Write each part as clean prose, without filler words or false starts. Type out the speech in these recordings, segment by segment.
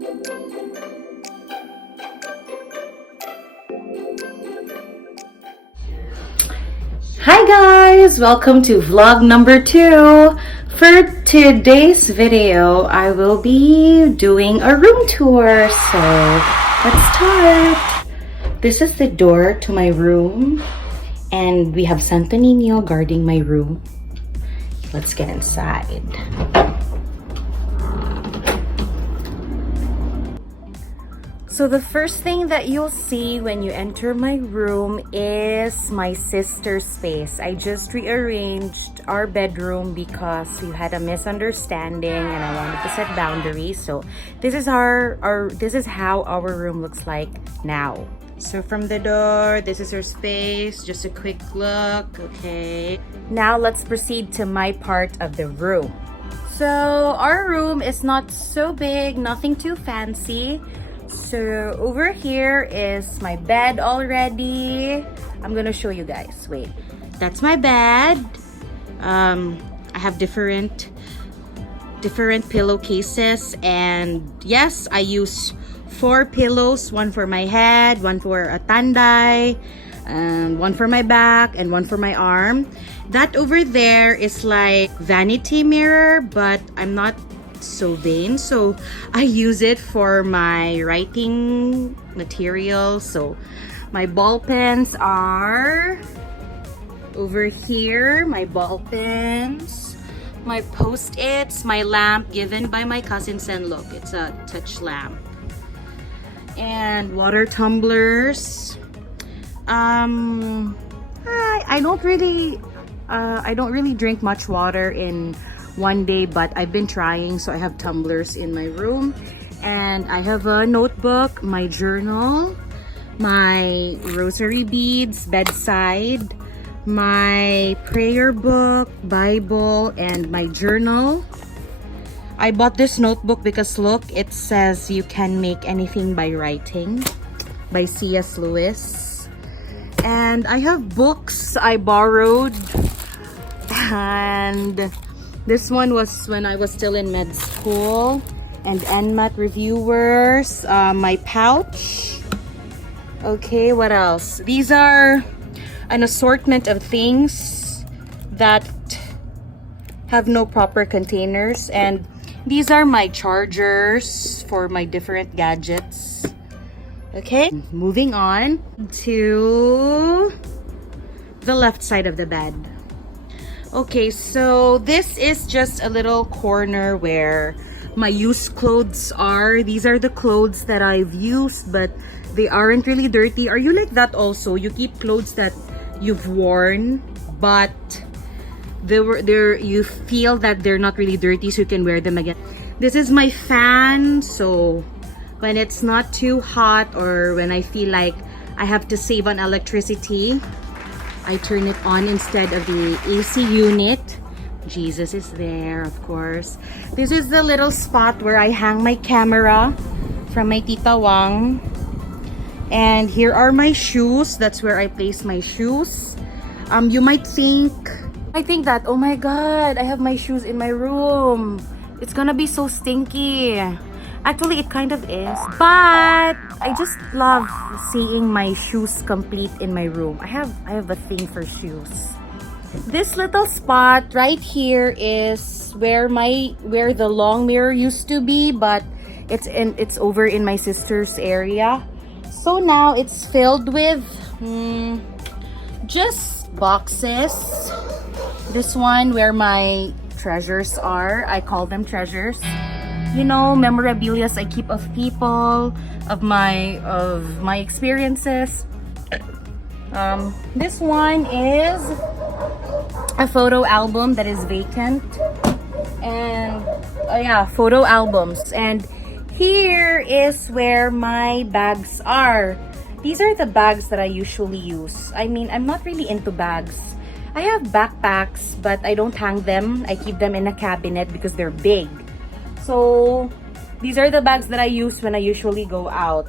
Hi guys! Welcome to vlog number 2. For today's video, I will be doing a room tour. So, let's start. This is the door to my room. And we have Santo Niño guarding my room. Let's get inside. So the first thing that you'll see when you enter my room is my sister's space. I just rearranged our bedroom because we had a misunderstanding and I wanted to set boundaries. So this is how our room looks like now. So from the door, this is her space. Just a quick look, okay. Now let's proceed to my part of the room. So our room is not so big, nothing too fancy. So over here is my bed already. I'm gonna show you guys. Wait, that's my bed. I have different pillowcases, and yes, I use 4 pillows, one for my head, one for a tanday, one for my back, and one for my arm. That over there is like vanity mirror, but I'm not so vain, so I use it for my writing material. So my ball pens are over here, my ball pens, my post-its, my lamp given by my cousin Xenn. Look, it's a touch lamp, and water tumblers. I don't really drink much water in one day, but I've been trying, so I have tumblers in my room. And I have a notebook, my journal, my rosary beads bedside, my prayer book, Bible, and my journal. I bought this notebook because look, it says you can make anything by writing, by C.S. Lewis. And I have books I borrowed, and this one was when I was still in med school. And NMAT reviewers, my pouch. Okay, what else? These are an assortment of things that have no proper containers. And these are my chargers for my different gadgets. Okay, moving on to the left side of the bed. Okay, so this is just a little corner where my used clothes are. These are the clothes that I've used, but they aren't really dirty. Are you like that also? You keep clothes that you've worn, but you feel that they're not really dirty, so you can wear them again. This is my fan, so when it's not too hot or when I feel like I have to save on electricity, I turn it on instead of the AC unit. Jesus is there, of course. This is the little spot where I hang my camera from my Tita Wang. And here are my shoes. That's where I place my shoes. You might think that, oh my god, I have my shoes in my room. It's gonna be so stinky. Actually, it kind of is, but I just love seeing my shoes complete in my room. I have a thing for shoes. This little spot right here is where the long mirror used to be, but it's over in my sister's area. So now it's filled with just boxes. This one where my treasures are. I call them treasures. You know, memorabilia I keep of people, of my experiences. This one is a photo album that is vacant, and yeah, photo albums. And here is where my bags are. These are the bags that I usually use. I mean, I'm not really into bags. I have backpacks, but I don't hang them. I keep them in a cabinet because they're big. So these are the bags that I use when I usually go out.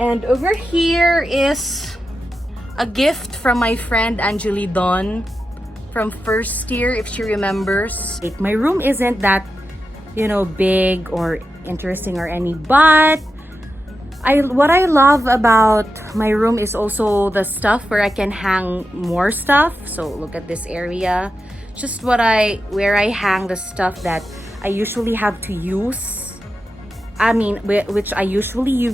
And over here is a gift from my friend Angeli Don from first year, if she remembers. My room isn't that you know, big or interesting or any, but what I love about my room is also the stuff where I can hang more stuff. So look at this area, just where I hang the stuff that I usually have to use. I mean, which I usually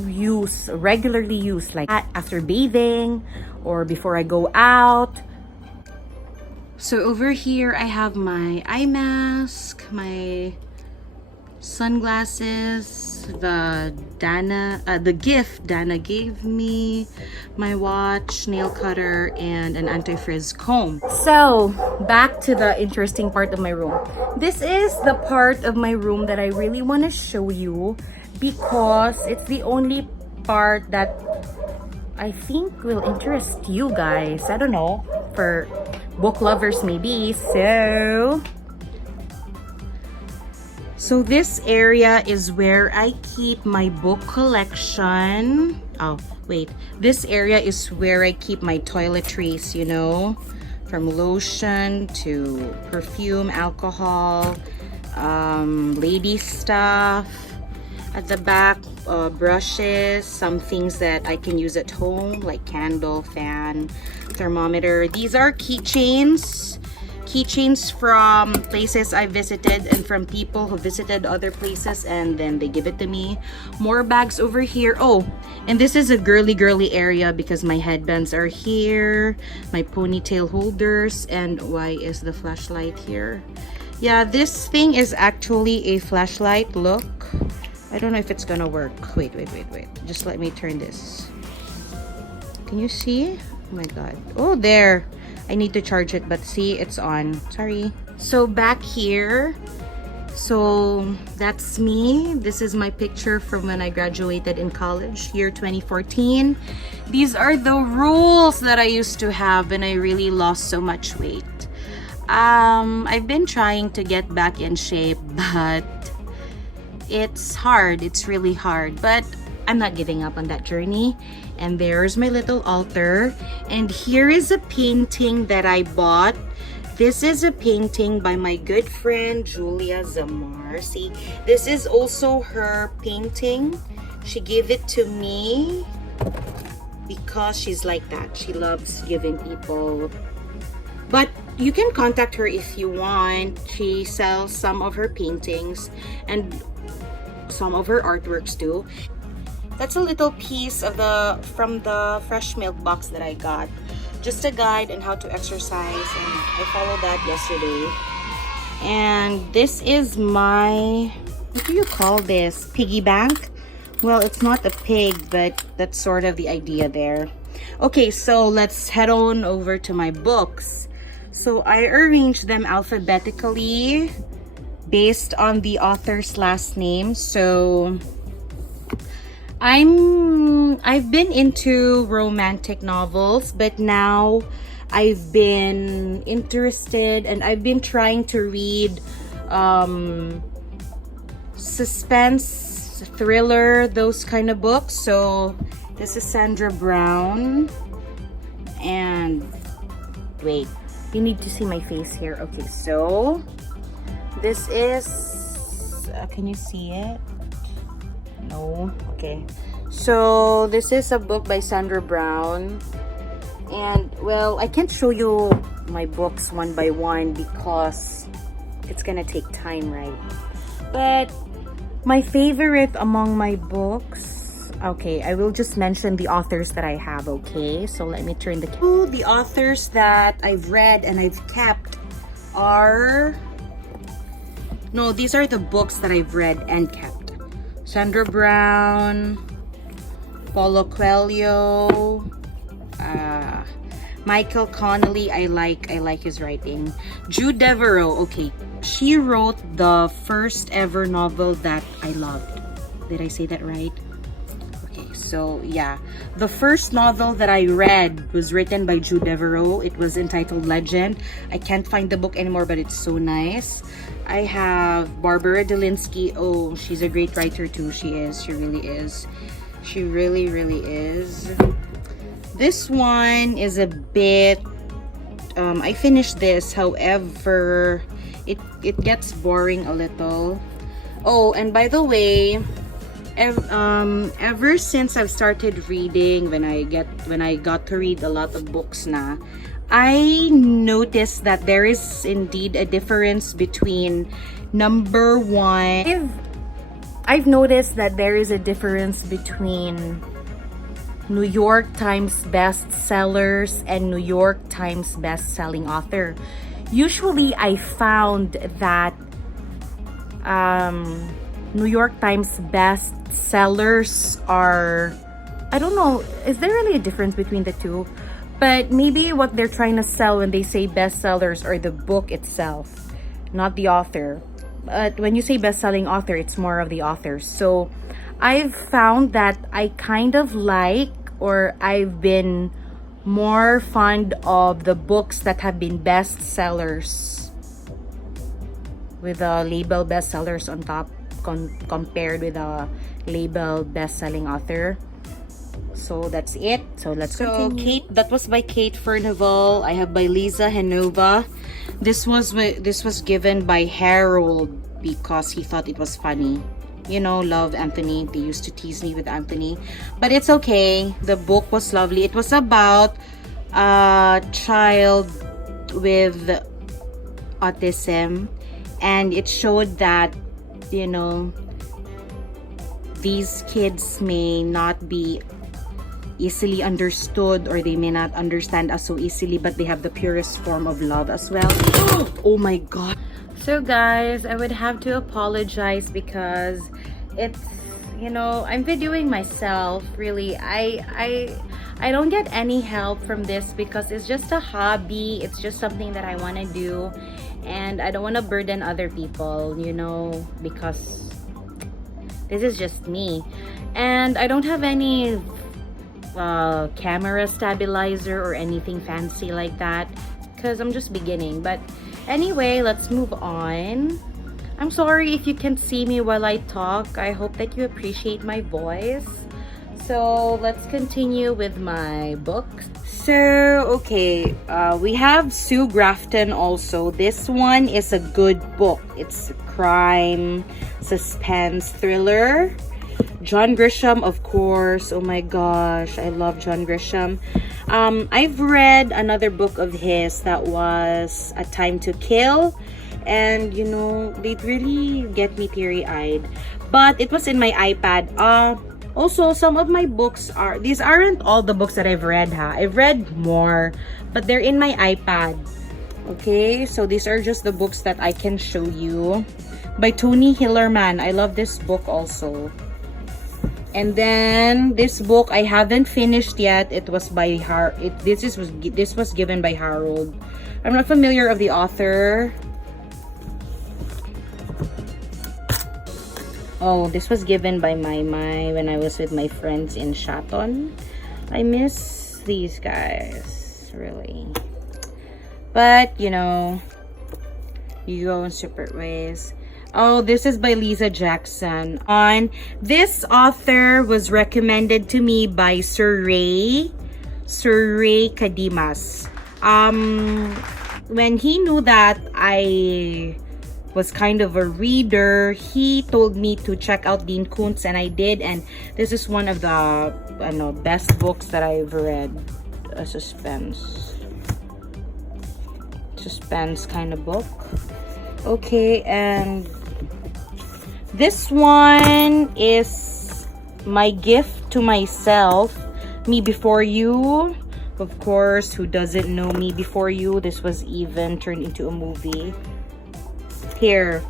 regularly use, like after bathing or before I go out. So over here I have my eye mask, my sunglasses, the gift Dana gave me, my watch, nail cutter, and an anti-frizz comb. So back to the interesting part of my room. This is the part of my room that I really want to show you because it's the only part that I think will interest you guys. I don't know, for book lovers maybe. So this area is where I keep my book collection. Oh, wait. This area is where I keep my toiletries, you know, from lotion to perfume, alcohol, lady stuff. At the back, brushes, some things that I can use at home, like candle, fan, thermometer. These are keychains from places I visited and from people who visited other places, and then they give it to me. More bags over here. Oh, and this is a girly area because my headbands are here, my ponytail holders, and why is the flashlight here? Yeah, this thing is actually a flashlight. Look, I don't know if it's gonna work. Wait, just let me turn this. Can you see? Oh my god. Oh, there. I need to charge it, but see, it's on. Sorry. So back here, so that's me. This is my picture from when I graduated in college, year 2014. These are the rules that I used to have when I really lost so much weight. I've been trying to get back in shape, but it's hard. It's really hard, but I'm not giving up on that journey. And there's my little altar, and here is a painting that I bought. This is a painting by my good friend Julia Zamar. See, this is also her painting. She gave it to me because she's like that. She loves giving people, but you can contact her if you want. She sells some of her paintings and some of her artworks too. That's a little piece of from the fresh milk box that I got. Just a guide on how to exercise, and I followed that yesterday. And this is my, what do you call this? Piggy bank? Well, it's not a pig, but that's sort of the idea there. Okay, so let's head on over to my books. So I arranged them alphabetically based on the author's last name. So I've been into romantic novels, but now I've been interested and I've been trying to read suspense, thriller, those kind of books. So this is Sandra Brown, and wait, you need to see my face here. Okay, so this is can you see it? No. Okay, so this is a book by Sandra Brown, and well, I can't show you my books one by one because it's gonna take time, right? But my favorite among my books, okay, I will just mention the authors that I have. Okay, so let me turn the authors that I've read and I've kept are, no, these are the books that I've read and kept. Sandra Brown, Paulo Coelho, Michael Connelly. I like his writing. Jude Deveraux. Okay, she wrote the first ever novel that I loved. Did I say that right? Okay, so yeah, the first novel that I read was written by Jude Deveraux. It was entitled Legend. I can't find the book anymore, but it's so nice. I have Barbara Delinsky. Oh, she's a great writer too. She is. She really is. She really is. This one is a bit, I finished this, however, it gets boring a little. Oh, and by the way, ever since I've started reading, when I got to read a lot of books na, I noticed that there is indeed a difference between number one. I've noticed that there is a difference between New York Times bestsellers and New York Times best-selling author. Usually, I found that New York Times bestsellers are, I don't know, is there really a difference between the two? But maybe what they're trying to sell when they say bestsellers are the book itself, not the author. But when you say best-selling author, it's more of the author. So I've found that I kind of like, or I've been more fond of the books that have been bestsellers with a label bestsellers on top compared with a label best-selling author. So that's it. So let's continue. Kate, that was by Kate Furnival. I have by Lisa Henova. This was given by Harold because he thought it was funny. You know, love Anthony. They used to tease me with Anthony, but it's okay. The book was lovely. It was about a child with autism, and it showed that, you know, these kids may not be easily understood, or they may not understand us so easily, but they have the purest form of love as well. Oh my god. So guys, I would have to apologize because it's, you know, I'm videoing myself. Really, I don't get any help from this because it's just a hobby. It's just something that I want to do, and I don't want to burden other people, you know, because this is just me, and I don't have any camera stabilizer or anything fancy like that because I'm just beginning. But anyway, let's move on. I'm sorry if you can't see me while I talk. I hope that you appreciate my voice. So let's continue with my book. So okay, we have Sue Grafton also. This one is a good book. It's a crime, suspense, thriller. John Grisham, of course. Oh my gosh, I love John Grisham. I've read another book of his that was A Time to Kill, and you know, they really get me teary-eyed. But it was in my iPad. Also, some of my books are, these aren't all the books that I've read, ha. I've read more, but they're in my iPad. Okay, so these are just the books that I can show you. By Tony Hillerman. I love this book also. And then this book I haven't finished yet. It was by this was given by Harold. I'm not familiar of the author. Oh, this was given by Mai when I was with my friends in Shaton. I miss these guys, really. But, you know, you go in separate ways. Oh, this is by Lisa Jackson. This author was recommended to me by Sir Ray Kadimas. When he knew that I was kind of a reader, he told me to check out Dean Koontz, and I did. And this is one of the best books that I've read. A suspense kind of book. Okay, and this one is my gift to myself, Me Before You. Of course, who doesn't know Me Before You? This was even turned into a movie. Here,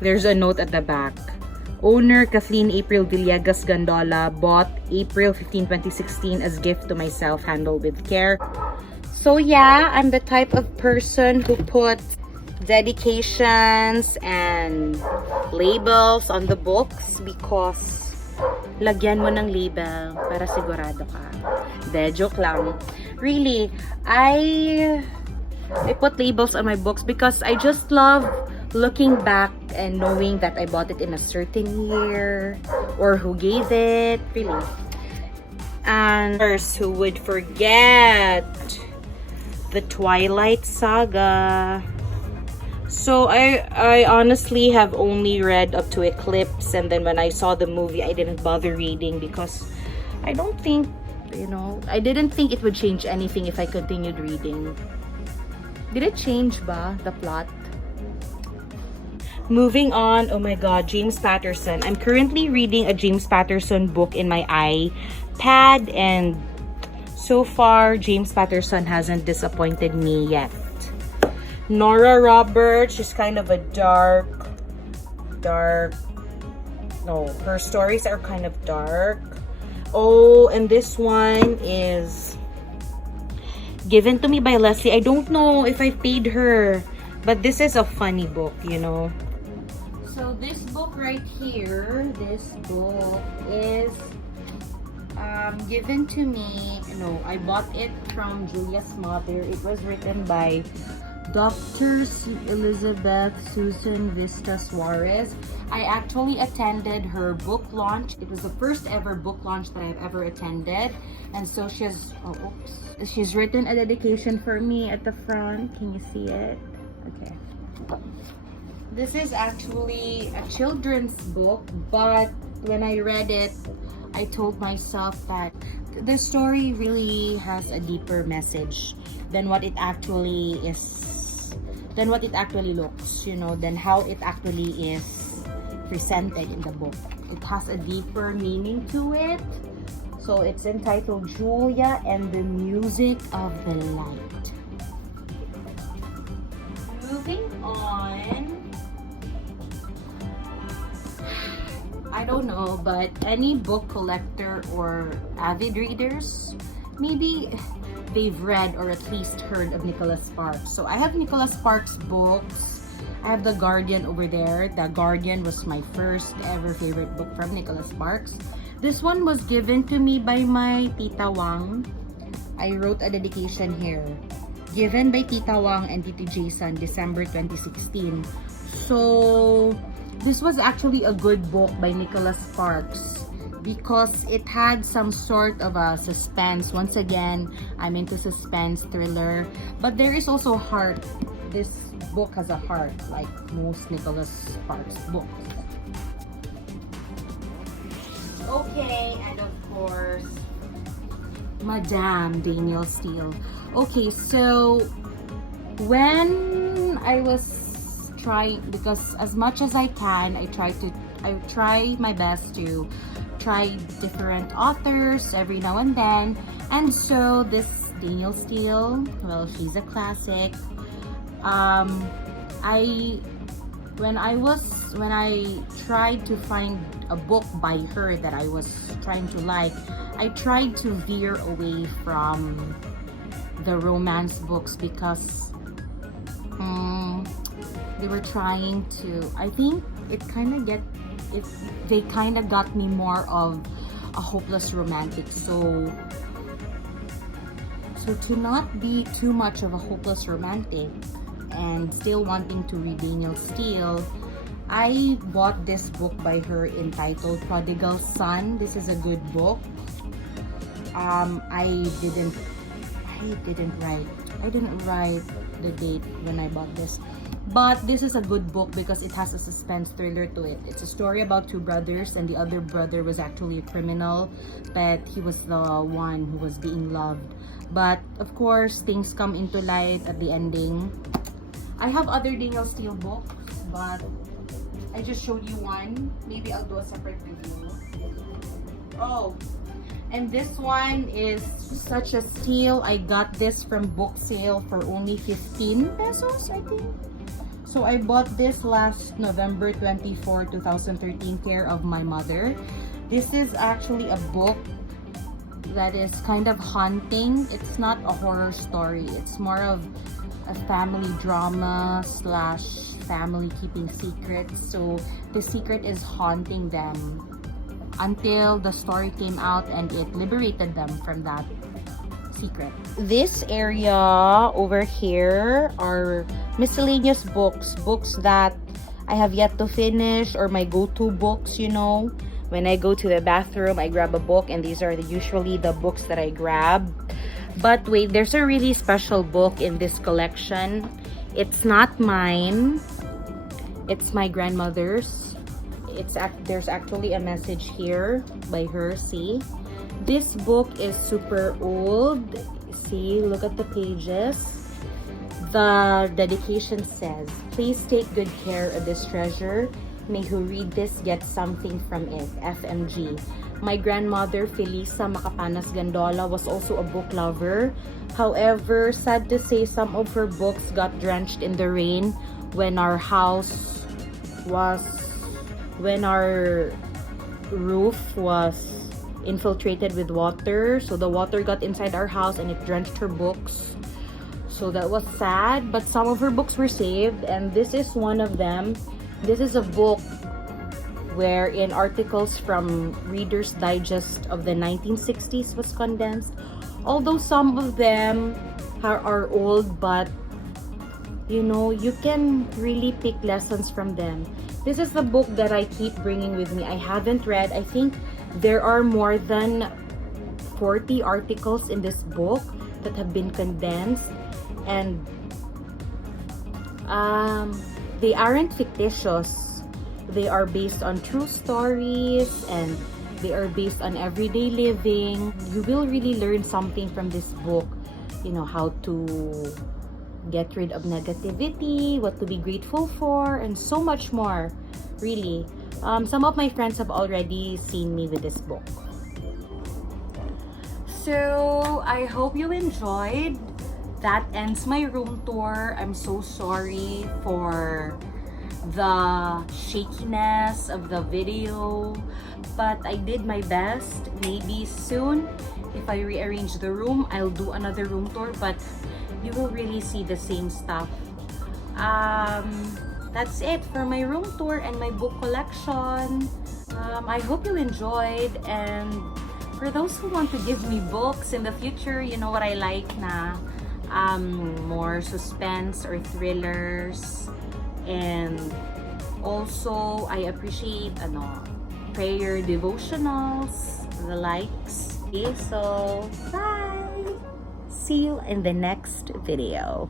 there's a note at the back. Owner Kathleen April Villegas Gandola bought April 15, 2016 as gift to myself, handled with care. So yeah, I'm the type of person who puts dedications and labels on the books because lagyan mo ng label para sigurado ka. De, joke lang. Really, I put labels on my books because I just love looking back and knowing that I bought it in a certain year or who gave it, really. And who would forget the Twilight Saga. So I honestly have only read up to Eclipse, and then when I saw the movie, I didn't bother reading because I don't think, you know, I didn't think it would change anything if I continued reading. Did it change ba, the plot? Moving on, oh my god, James Patterson. I'm currently reading a James Patterson book in my iPad, and so far, James Patterson hasn't disappointed me yet. Nora Roberts, she's kind of a dark, no, her stories are kind of dark. Oh, and this one is given to me by Leslie. I don't know if I paid her, but this is a funny book, you know. So this book right here, this book is given to me. No, I bought it from Julia's mother. It was written by Dr. Elizabeth Susan Vista Suarez. I actually attended her book launch. It was the first ever book launch that I've ever attended. And so she's written a dedication for me at the front. Can you see it? Okay. This is actually a children's book, but when I read it, I told myself that the story really has a deeper message than what it actually is, than what it actually looks, you know, than how it actually is presented in the book. It has a deeper meaning to it. So it's entitled Julia and the Music of the Light. Moving on. I don't know, but any book collector or avid readers, maybe they've read or at least heard of Nicholas Sparks. So I have Nicholas Sparks books. I have The Guardian over there. The Guardian was my first ever favorite book from Nicholas Sparks. This one was given to me by my Tita Wang. I wrote a dedication here. Given by Tita Wang and Titi Jason, December 2016. So this was actually a good book by Nicholas Sparks because it had some sort of a suspense. Once again, I'm into suspense, thriller, but there is also heart. This book has a heart, like most Nicholas Sparks books. Okay, and of course, Madame Danielle Steele. Okay, so when I was trying, because as much as I can, I try my best to try different authors every now and then. And so this Danielle Steele, well, she's a classic. When I tried to find a book by her that I was trying to like, I tried to veer away from the romance books because they were trying to, I think they kind of got me more of a hopeless romantic. So to not be too much of a hopeless romantic and still wanting to read Danielle Steele, I bought this book by her entitled Prodigal Son. This is a good book. I didn't write the date when I bought this, but this is a good book because it has a suspense thriller to it. It's a story about two brothers, and the other brother was actually a criminal, but he was the one who was being loved. But of course, things come into light at the ending. I have other Danielle Steele books, but I just showed you one. Maybe I'll do a separate review. Oh, and this one is such a steal. I got this from book sale for only 15 pesos, I think. So I bought this last November 24, 2013, care of my mother. This is actually a book that is kind of haunting. It's not a horror story. It's more of a family drama slash family keeping secrets. So the secret is haunting them until the story came out and it liberated them from that secret. This area over here are miscellaneous books that I have yet to finish, or my go-to books, you know. When I go to the bathroom, I grab a book, and these are usually the books that I grab. But wait, there's a really special book in this collection. It's not mine. It's my grandmother's. There's actually a message here by her. See, this book is super old. See, look at the pages. The dedication says, "Please take good care of this treasure. May who read this get something from it. FMG." My grandmother, Felisa Macapanas Gandola, was also a book lover. However, sad to say, some of her books got drenched in the rain when our roof was infiltrated with water. So the water got inside our house and it drenched her books. So that was sad, but some of her books were saved, and this is one of them. This is a book wherein articles from Reader's Digest of the 1960s was condensed. Although some of them are old, but you know, you can really pick lessons from them. This is the book that I keep bringing with me. I haven't read. I think there are more than 40 articles in this book that have been condensed, and they aren't fictitious. They are based on true stories, and they are based on everyday living. You will really learn something from this book. You know, how to get rid of negativity, what to be grateful for, and so much more. Really. Some of my friends have already seen me with this book. So, I hope you enjoyed. That ends my room tour. I'm so sorry for the shakiness of the video, but I did my best. Maybe soon, if I rearrange the room, I'll do another room tour, but you will really see the same stuff. That's it for my room tour and my book collection. I hope you enjoyed, and for those who want to give me books in the future, you know what I like na more suspense or thrillers. And also, I appreciate prayer devotionals, the likes. Okay, so bye! See you in the next video.